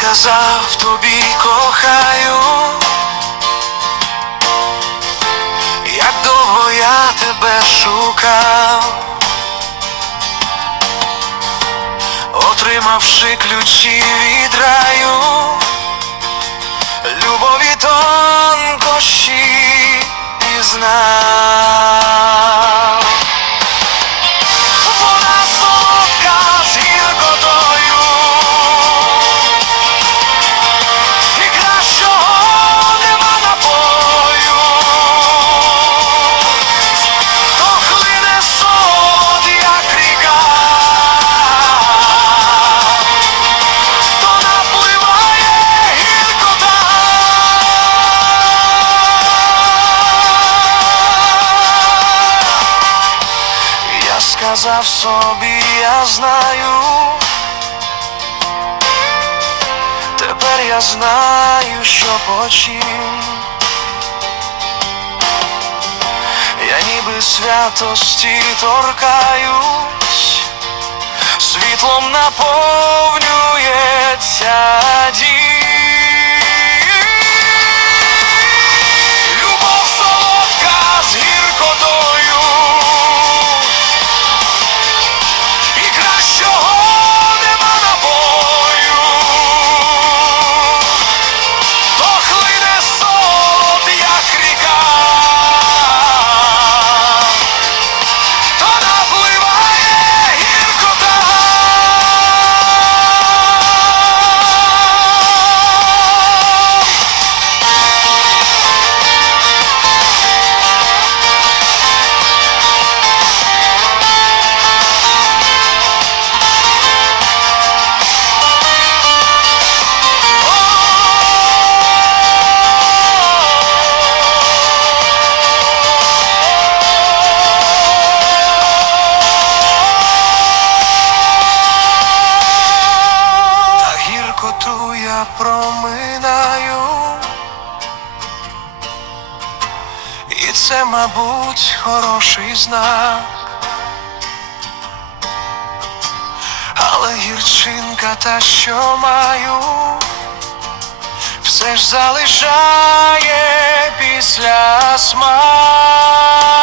сказав тобі кохаю, як довго я тебе шукав, отримавши ключі від раю, сказав собі, я знаю. Тепер я знаю, що по чим. Я ніби святості торкаюсь, світлом наповнюється дім. Я проминаю, і це, мабуть, хороший знак. Але гірчинка та, що маю, все ж залишає після смак.